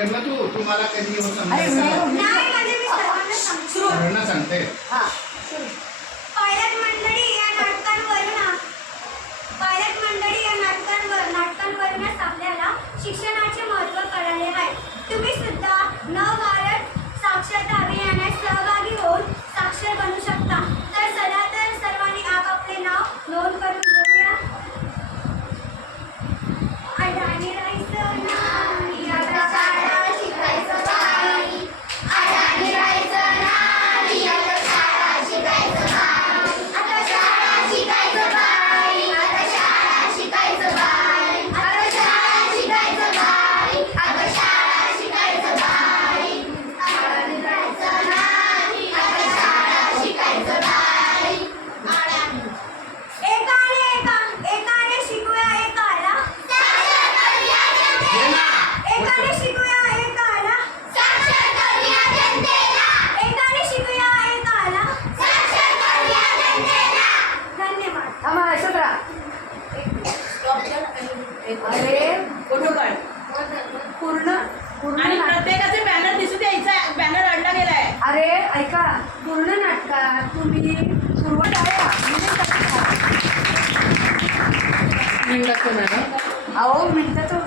कर ना तू मला कधी येऊन अरे नाही म्हणजे मी सर्वांना सांगते. सर्वांना सांगते. हा पायलट मंडळी या नाटकांवरूनच आपल्याला शिक्षणाचे महत्त्व कळाले आहे. तुम्ही सुद्धा नवभारत साक्षरता अभियानात सहभागी होऊन साक्षर बनू शकता. तर चला तर सर्वांनी आपापले नाव नोंद करून घेऊया. अडाणी राहायचं नाही, आता शाळा शिकायचं बाई. अडाणी राहायचं नाही, आता शाळा शिकायचं बाई. आता शाळा शिकायचं बाई. आता शाळा शिकायचं बाई. आता शाळा शिकायचं बाई. आता शाळा शिकायचं बाई. अडाणी राहायचं नाही, आता शाळा शिकायचं बाई. अडाणी. एकाने शिकूया एकाला. एकाने शिकूया एकाला. साक्षर करूया जनतेला. एकाने शिकूया एकाला. साक्षर करूया जनतेला. धन्यवाद. आम्हाला अशोकरा अरे फोटो काढ पूर्ण पूर्ण आणि नाटक- प्रत्येकाचे बॅनर दिसू द्यायचा. बॅनर अडला गेलाय. अरे ऐका पूर्ण नाटकात तुम्ही सुरुवात आहे अहो मिनिटाचं